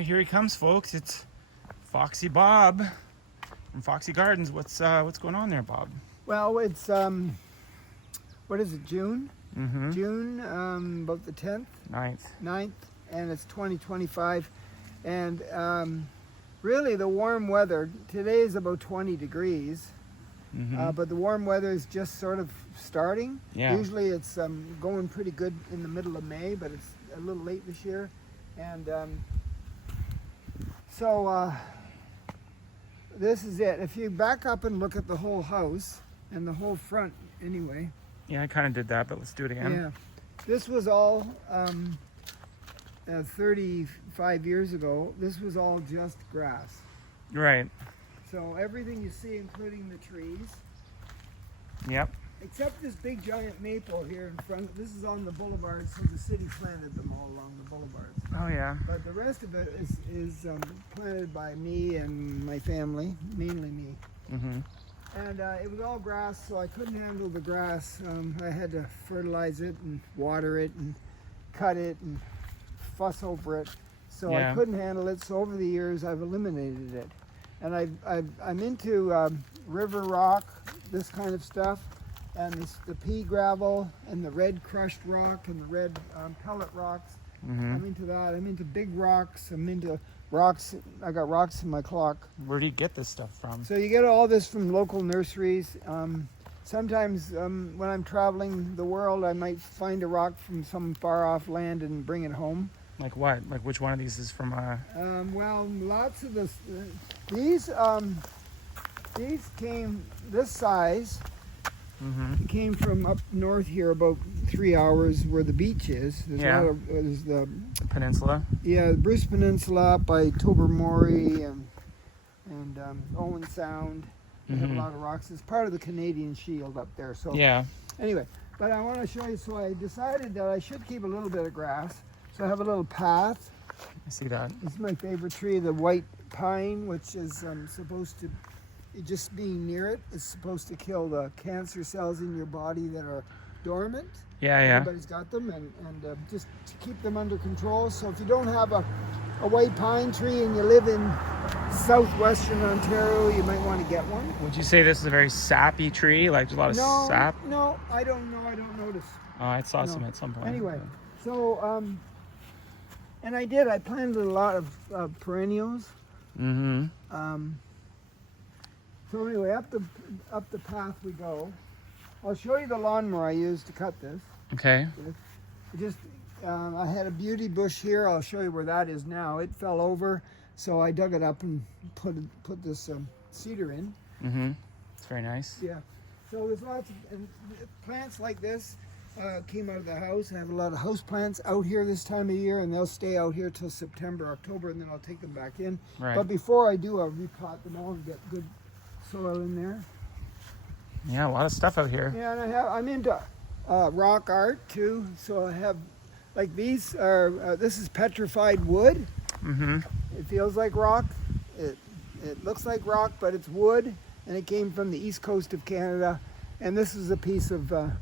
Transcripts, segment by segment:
right, here he comes, folks. It's Foxy Bob from Foxy Gardens. What's going on there, Bob? Well, it's what is it? June. Mm-hmm. June, about the 10th, 9th, and it's 2025, and really the warm weather. Today is about 20 degrees, but the warm weather is just sort of starting. Yeah. Usually it's going pretty good in the middle of May, but it's a little late this year, and so this is it. If you back up and look at the whole house and the whole front, anyway. Yeah, I kind of did that, but let's do it again. Yeah, this was all 35 years ago. This was all just grass. Right. So everything you see, including the trees, Yep. except this big giant maple here in front. This is on the boulevard, so the city planted them all along the boulevards. Oh yeah. But the rest of it is planted by me and my family, mainly me. Mm-hmm. And it was all grass, so I couldn't handle the grass. I had to fertilize it and water it and cut it and fuss over it. So Yeah. I couldn't handle it. So over the years, I've eliminated it. And I'm into river rock, this kind of stuff, and the pea gravel and the red crushed rock and the red pellet rocks. Mm-hmm. I'm into that. I'm into big rocks. I'm into rocks. I got rocks in my clock. Where do you get this stuff from? So you get all this from local nurseries. Sometimes when I'm traveling the world, I might find a rock from some far off land and bring it home. Like what? Like which one of these is from? Well, lots of this. These came this size. Mm-hmm. Came from up north here, about 3 hours where the beach is. There's Yeah. there's the Peninsula. the Bruce Peninsula up by Tobermory and Owen Sound. They have a lot of rocks. It's part of the Canadian Shield up there. So Yeah. anyway, but I want to show you. So I decided that I should keep a little bit of grass. So I have a little path. I see that. This is my favorite tree, the white pine, which is supposed to, just being near it is supposed to kill the cancer cells in your body that are dormant. Yeah. Everybody's got them, and just to keep them under control. So if you don't have a white pine tree and you live in southwestern Ontario, you might want to get one. Would you say this is a very sappy tree? Like there's a lot of sap? No, I don't know. I don't notice. Oh, I saw No. some at some point. Anyway, so and I planted a lot of perennials. Mm-hmm. So anyway, up the path we go. I'll show you the lawnmower I used to cut this. Okay. I had a beauty bush here. I'll show you where that is now. It fell over, so I dug it up and put this cedar in. Mm-hmm. It's very nice. Yeah. So there's lots of plants like this came out of the house. I have a lot of house plants out here this time of year, and they'll stay out here till September, October, and then I'll take them back in. Right. But before I do, I'll repot them all and get good soil in there. Yeah, a lot of stuff out here. Yeah, and I'm into rock art too. So I have, like these are, this is petrified wood. Mm-hmm. It feels like rock. It looks like rock, but it's wood, and it came from the east coast of Canada. And this is a piece of a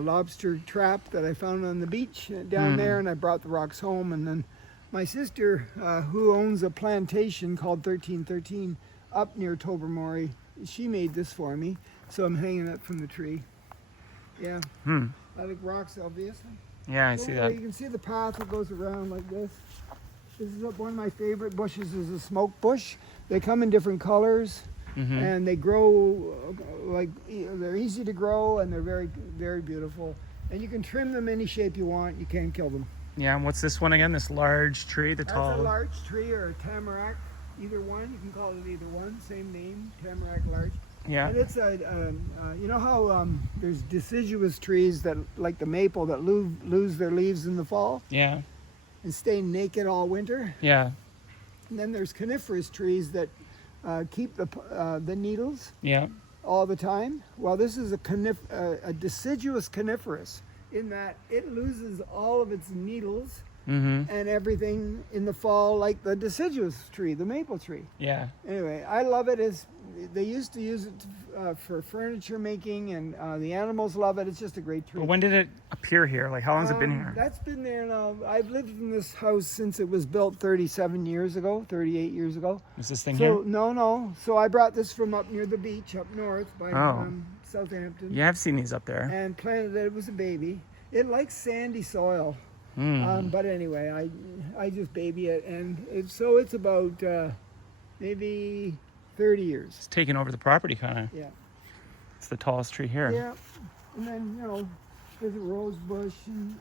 lobster trap that I found on the beach down there, and I brought the rocks home. And then my sister, who owns a plantation called 1313 up near Tobermory, she made this for me. So I'm hanging it from the tree. Yeah. I like rocks, obviously. Yeah, I see that. You can see the path that goes around like this. This is one of my favorite bushes is a smoke bush. They come in different colors, and they grow they're easy to grow, and they're very, very beautiful. And you can trim them any shape you want. You can't kill them. Yeah, and what's this one again? This large tree, the That's tall. a larch tree or a tamarack. Either one. You can call it either one. Same name, tamarack larch. Yeah. And it's you know how there's deciduous trees that, like the maple, that lose their leaves in the fall Yeah. and stay naked all winter. Yeah. And then there's coniferous trees that keep the needles Yeah. all the time. Well, this is a deciduous coniferous in that it loses all of its needles and everything in the fall, like the deciduous tree, the maple tree. Yeah. Anyway, I love it as they used to use it for furniture making, and the animals love it. It's just a great tree. But when did it appear here? Like, how long has it been here? That's been there now. I've lived in this house since it was built 37 years ago, 38 years ago. Is this thing So here? no. So I brought this from up near the beach, up north by Southampton. Yeah, I've seen these up there. And planted it. It was a baby. It likes sandy soil. But anyway, I just baby it, and it's about maybe 30 years. It's taking over the property, kind of. Yeah. It's the tallest tree here. Yeah. And then, there's a rose bush, and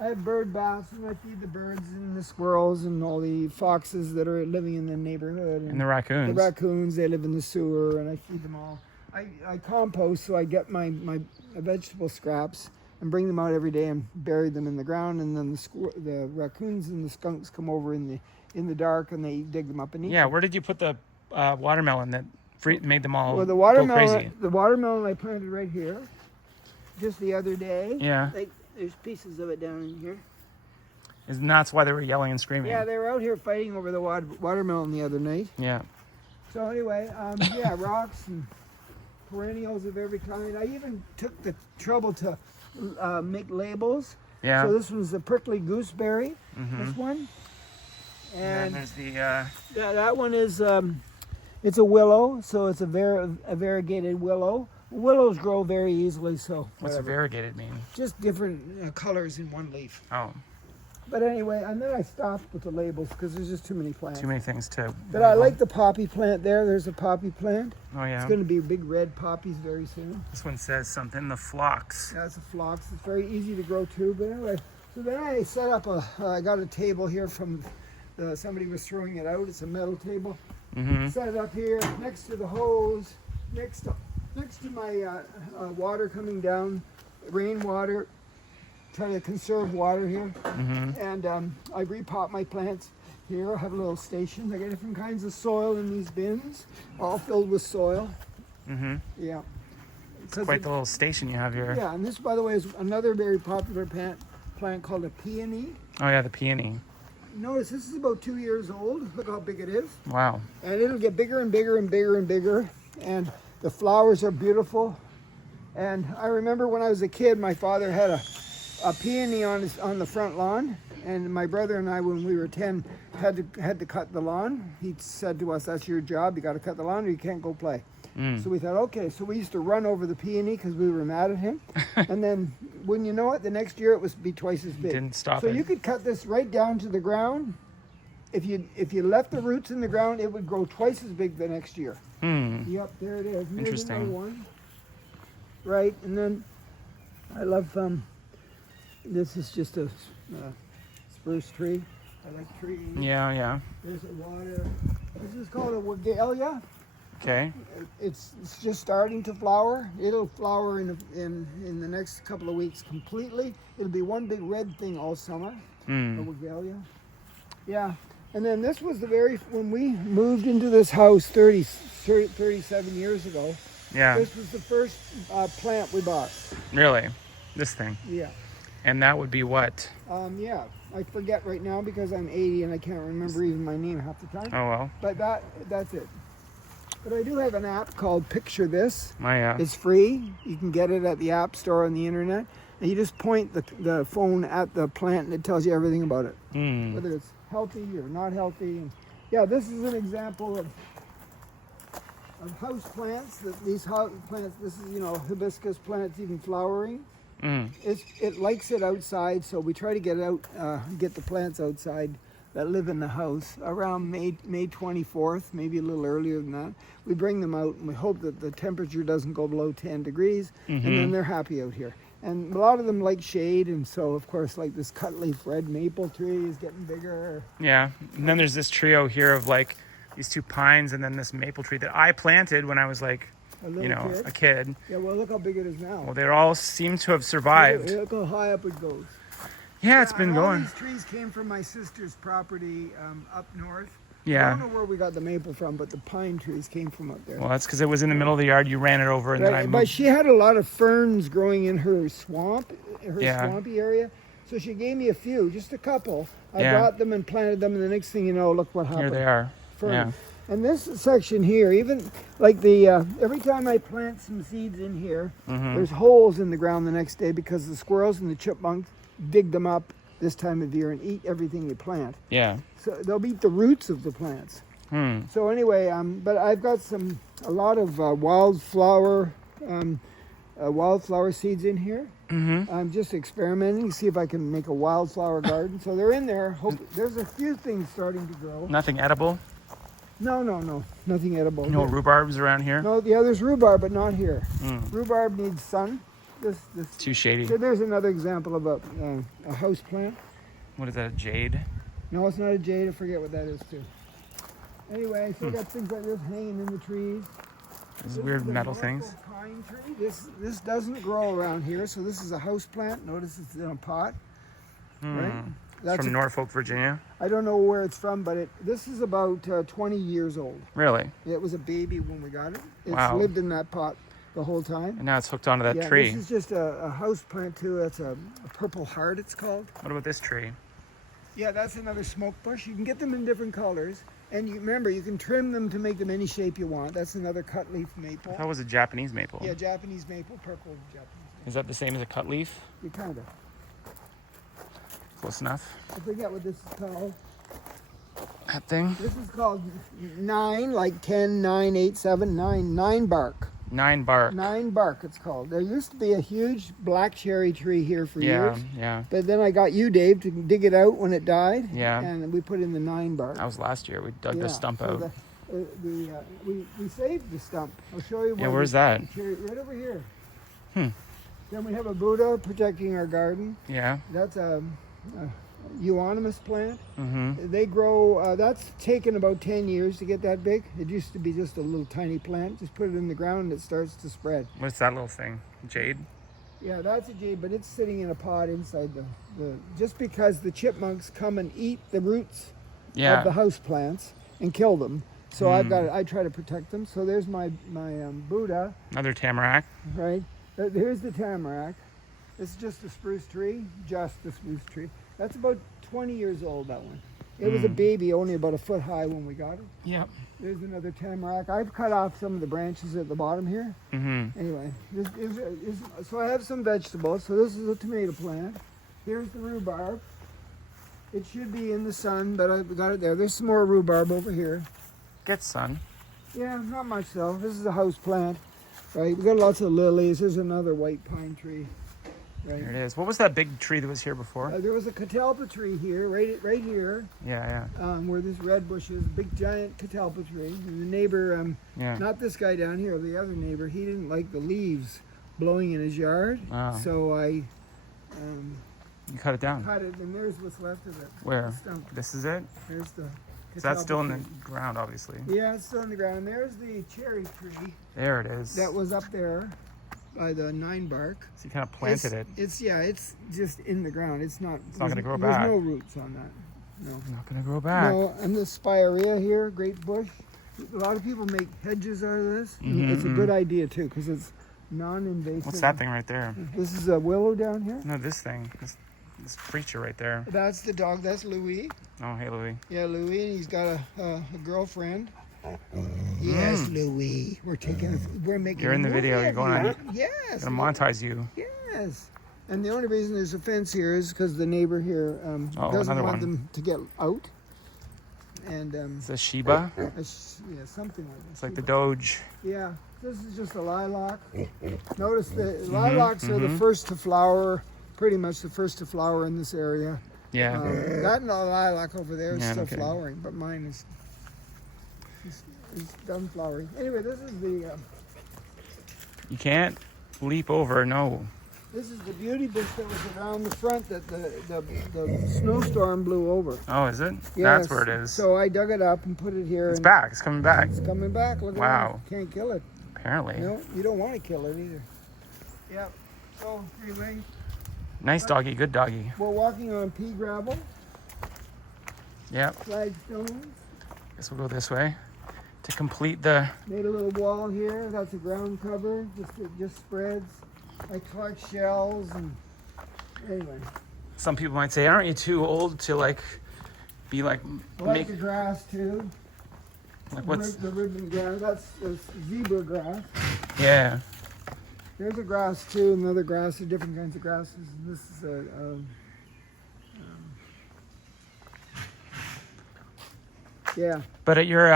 I have bird baths, and I feed the birds and the squirrels and all the foxes that are living in the neighborhood. And the raccoons. The raccoons, they live in the sewer, and I feed them all. I compost, so I get my vegetable scraps and bring them out every day and bury them in the ground, and then the raccoons and the skunks come over in the dark, and they dig them up and eat. Yeah, where did you put the watermelon that made them all the go crazy? The watermelon I planted right here, just the other day. Yeah. There's pieces of it down in here. And that's why they were yelling and screaming. Yeah, they were out here fighting over the watermelon the other night. Yeah. So anyway, rocks and perennials of every kind. I even took the trouble to make labels. Yeah. So this one's the prickly gooseberry. This one. And there's the that one is it's a willow, so it's a variegated willow. Willows grow very easily, so what's whatever. variegated mean? Just different colors in one leaf. Oh. But anyway, and then I stopped with the labels because there's just too many plants. Too many things to. But I like the poppy plant there. There's a poppy plant. Oh yeah. It's going to be big red poppies very soon. This one says something. The phlox. That's a phlox. It's very easy to grow too. But anyway, so then I set up I got a table here from somebody was throwing it out. It's a metal table. Set it up here next to the hose, next to my water coming down, rainwater. Try to conserve water here. And I repot my plants here. I have a little station. I get different kinds of soil in these bins, all filled with soil. Yeah. It's quite the little station you have here. Yeah, and this, by the way, is another very popular plant called a peony. Oh yeah, the peony. Notice this is about 2 years old. Look how big it is. Wow. And it'll get bigger and bigger and bigger and bigger. And the flowers are beautiful. And I remember when I was a kid, my father had a peony on the front lawn, and my brother and I, when we were 10, had to cut the lawn. He said to us, "That's your job. You got to cut the lawn, or you can't go play." So we thought, okay. So we used to run over the peony because we were mad at him. And then, wouldn't you know it, the next year it was be twice as big. Didn't stop so it. you could cut this right down to the ground. If you left the roots in the ground, it would grow twice as big the next year. Yep, there it is. Here's Interesting. another one. Right, and then I love this is just a spruce tree. I like trees. Yeah. There's a water. This is called a wigelia. Okay. It's just starting to flower. It'll flower in the next couple of weeks completely. It'll be one big red thing all summer. A wigelia. Yeah. And then this was when we moved into this house 37 years ago. Yeah. This was the first plant we bought. Really? This thing? Yeah. And that would be what? Yeah. I forget right now because I'm 80 and I can't remember even my name half the time. Oh well. But that's it. But I do have an app called Picture This. It's free. You can get it at the App Store on the internet. And you just point the phone at the plant and it tells you everything about it. Whether it's healthy or not healthy. And yeah, this is an example of house plants. These house plants, this is, hibiscus plants even flowering. It likes it outside, so we try to get the plants outside that live in the house around May 24th, maybe a little earlier than that. We bring them out and we hope that the temperature doesn't go below 10 degrees, and then they're happy out here. And a lot of them like shade, and so of course, like this cut-leaf red maple tree is getting bigger. Yeah, and then there's this trio here of like these two pines and then this maple tree that I planted when I was like, a kid. Yeah, well, look how big it is now. Well, they all seem to have survived. Look how high up it goes. Yeah, it's been all going. These trees came from my sister's property up north. Yeah. I don't know where we got the maple from, but the pine trees came from up there. Well, that's because it was in the middle of the yard. You ran it over, and then I moved. But she had a lot of ferns growing in her swampy area. So she gave me a few, just a couple. I brought them and planted them, and the next thing you know, look what happened. Here they are. Ferns. Yeah. And this section here, even like the every time I plant some seeds in here, there's holes in the ground the next day because the squirrels and the chipmunks dig them up this time of year and eat everything you plant. Yeah. So they'll eat the roots of the plants. So anyway, but I've got a lot of wildflower seeds in here. I'm just experimenting to see if I can make a wildflower garden. So they're in there. There's a few things starting to grow. Nothing edible? No, nothing edible. No rhubarbs around here? No, yeah, there's rhubarb, but not here. Rhubarb needs sun. This Too shady. So there's another example of a house plant. What is that, a jade? No, it's not a jade. I forget what that is too. Anyway, so I got things like this hanging in the trees. These This weird is a metal Norfolk things. Pine tree. This doesn't grow around here, so this is a house plant. Notice it's in a pot. Right? It's from Norfolk, Virginia. I don't know where it's from, but this is about 20 years old. Really? It was a baby when we got it. It's Wow. lived in that pot the whole time. And now it's hooked onto that tree. This is just a house plant too. That's a purple heart, it's called. What about this tree? Yeah, that's another smoke bush. You can get them in different colors. And remember, you can trim them to make them any shape you want. That's another cut leaf maple. That was a Japanese maple. Yeah, Japanese maple, purple Japanese Is that the same as a cut leaf? maple. You kind of. Close enough. I forget what this is called. That thing? This is called 9, like 10, 9, 8, 7, 9, 9 bark. 9 bark. 9 bark, it's called. There used to be a huge black cherry tree here for years. Yeah. But then I got you, Dave, to dig it out when it died. Yeah. And we put in the 9 bark. That was last year. We dug the stump out. We saved the stump. I'll show you. Yeah, where's that? Right over here. Hmm. Then we have a Buddha protecting our garden. Yeah. That's a euonymus plant. Mm-hmm. They grow, that's taken about 10 years to get that big. It used to be just a little tiny plant. Just put it in the ground and it starts to spread. What's that little thing? Jade? Yeah, that's a jade, but it's sitting in a pot inside the just because the chipmunks come and eat the roots of the house plants and kill them. So I try to protect them. So there's my Buddha. Another tamarack. Right. Here's the tamarack. It's just a spruce tree, just a spruce tree. That's about 20 years old, that one. It was a baby, only about a foot high when we got it. Yep. There's another tamarack. I've cut off some of the branches at the bottom here. Anyway, so I have some vegetables. So this is a tomato plant. Here's the rhubarb. It should be in the sun, but I got it there. There's some more rhubarb over here. Get sun. Yeah, not much though. This is a house plant. Right, we got lots of lilies. There's another white pine tree. Right. There it is. What was that big tree that was here before? There was a catalpa tree here, right here, Yeah. where this red bush is, big giant catalpa tree. And the neighbor, Yeah. not this guy down here, the other neighbor, he didn't like the leaves blowing in his yard. Oh. So I You cut it down. cut it, and there's what's left of it. Where? The stump. This is it? There's the So that's catalpa still in the tree. ground, obviously. Yeah, it's still in the ground. And there's the cherry tree There it is. that was up there by the 9 bark. So you kind of planted it. It's just in the ground. It's not not gonna grow there's back. no roots on that. No. Not gonna grow back. No, and the spirea here, great bush. A lot of people make hedges out of this. And it's a good idea too, because it's non-invasive. What's that thing right there? This is a willow down here. No, this thing. This creature right there. That's the dog. That's Louis. Oh, hey, Louie. Yeah, Louis, and he's got a girlfriend. Yes, Louis. We're making. You're in the a movie video. You're of going you. on. Yes. I'm gonna monetize you. Yes. And the only reason there's a fence here is because the neighbor here doesn't another want one. them to get out. And It's a Sheba. yeah, something like that. It's like the Doge. Yeah, this is just a lilac. Notice the lilacs are the first to flower, pretty much the first to flower in this area. Yeah. That lilac over there is Yeah, still okay. flowering, but mine is done flowering. Anyway, this is the You can't leap over. No. this is the beauty bush that was around the front that the snowstorm blew over. Oh, is it? Yes. That's where it is. So I dug it up and put it here. It's and back. It's coming back. It's coming back. Look at Wow. that. Can't kill it. Apparently. No, you don't want to kill it either. Yeah. So anyway, Nice doggy. Good doggy. we're walking on pea gravel, Yep. flagstones. Guess we'll go this way to complete the. Made a little wall here. That's a ground cover. It just spreads. I collect shells and anyway. Some people might say, "Aren't you too old to like be like I like make?" the grass too. Like what's... The ribbon grass, that's zebra grass. Yeah. There's a grass too, another grass, there's different kinds of grasses. This is yeah. But at your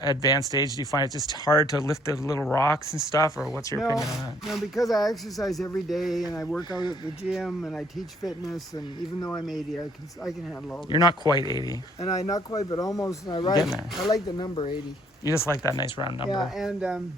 advanced age, do you find it just hard to lift the little rocks and stuff, or what's your opinion on that? No, because I exercise every day and I work out at the gym and I teach fitness, and even though I'm 80, I can handle all this. You're not quite 80. And I not quite, but almost. And Getting there. I like the number 80. You just like that nice round number. Yeah, and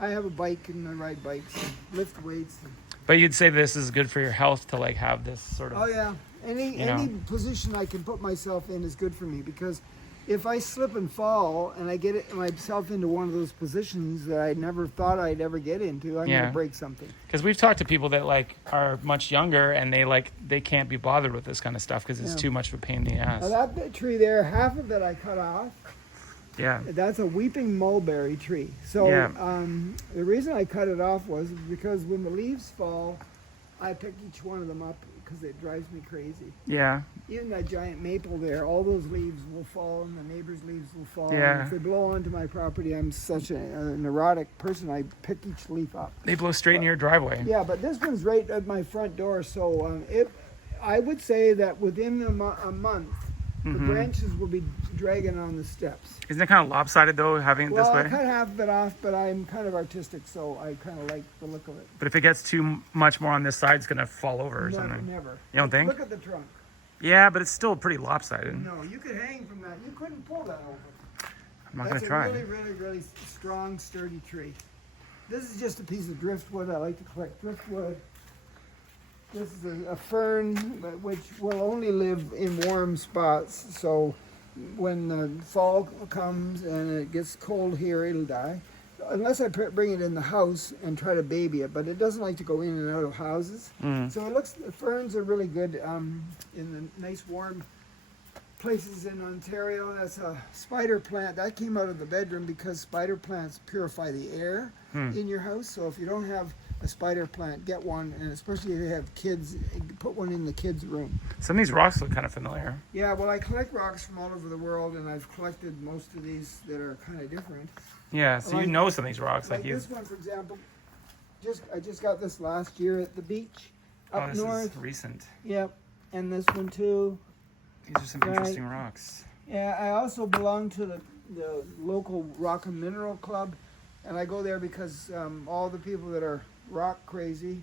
I have a bike and I ride bikes and lift weights. But you'd say this is good for your health to like have this sort of... Oh yeah, any position I can put myself in is good for me, because if I slip and fall and I get myself into one of those positions that I never thought I'd ever get into, I'm gonna break something. Because we've talked to people that like are much younger and they can't be bothered with this kind of stuff because it's too much of a pain in the ass. Now that tree there, half of it I cut off. Yeah. That's a weeping mulberry tree. So the reason I cut it off was because when the leaves fall, I pick each one of them up because it drives me crazy. Yeah. Even that giant maple there, all those leaves will fall and the neighbor's leaves will fall. Yeah. And if they blow onto my property, I'm such a neurotic person, I pick each leaf up. They blow straight in your driveway. Yeah, but this one's right at my front door, so I would say that within a month, the branches will be dragging on the steps. Isn't it kind of lopsided though, having it this way? Well, I cut half of it off, but I'm kind of artistic, so I kind of like the look of it. But if it gets too much more on this side, it's going to fall over or something. Never. You don't think? Look at the trunk. Yeah, but it's still pretty lopsided. No, you could hang from that. You couldn't pull that over. I'm not going to try. That's a really, really, really strong, sturdy tree. This is just a piece of driftwood. I like to collect driftwood. This is a fern which will only live in warm spots, so when the fall comes and it gets cold here, it'll die. Unless I bring it in the house and try to baby it, but it doesn't like to go in and out of houses. So the ferns are really good in the nice warm places in Ontario. That's a spider plant. That came out of the bedroom because spider plants purify the air in your house. So if you don't have a spider plant, get one, and especially if you have kids, put one in the kids' room. Some of these rocks look kind of familiar. Yeah, well, I collect rocks from all over the world, and I've collected most of these that are kind of different. Yeah, so you know some of these rocks. Like this one, for example, I just got this last year at the beach up north. Is recent. Yep, and this one too. These are some interesting rocks. Yeah, I also belong to the local Rock and Mineral Club, and I go there because all the people that are rock crazy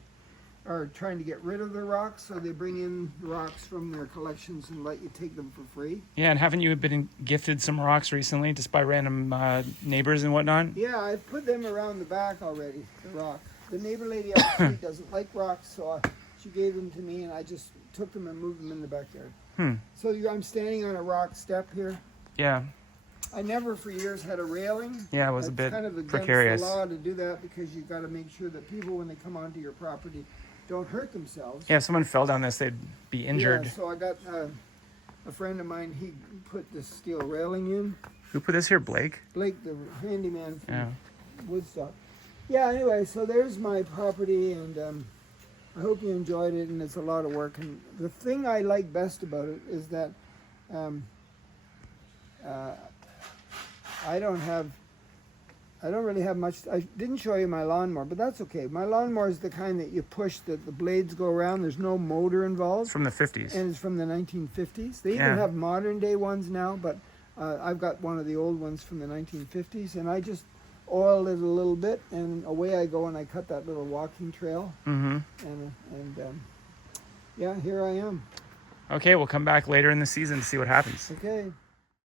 are trying to get rid of their rocks, so they bring in rocks from their collections and let you take them for free. Yeah, and haven't you been gifted some rocks recently just by random neighbors and whatnot? Yeah, I've put them around the back already, the rock. The neighbor lady up the street doesn't like rocks, so she gave them to me, and I just took them and moved them in the backyard. So I'm standing on a rock step here. Yeah. I never for years had a railing. Yeah, it was a bit kind of against precarious. the law to do that because you've got to make sure that people, when they come onto your property, don't hurt themselves. Yeah, if someone fell down this, they'd be injured. Yeah, so I got a friend of mine, he put this steel railing in. Who put this here, Blake? Blake, the handyman from Woodstock. Yeah, anyway, so there's my property, and I hope you enjoyed it, and it's a lot of work. And the thing I like best about it is that I don't really have much. I didn't show you my lawnmower, but that's okay. My lawnmower is the kind that you push, that the blades go around. There's no motor involved. It's from the 50s. And it's from the 1950s. They even have modern day ones now, but I've got one of the old ones from the 1950s, and I just oil it a little bit, and away I go, and I cut that little walking trail. And yeah, here I am. Okay, we'll come back later in the season to see what happens. Okay.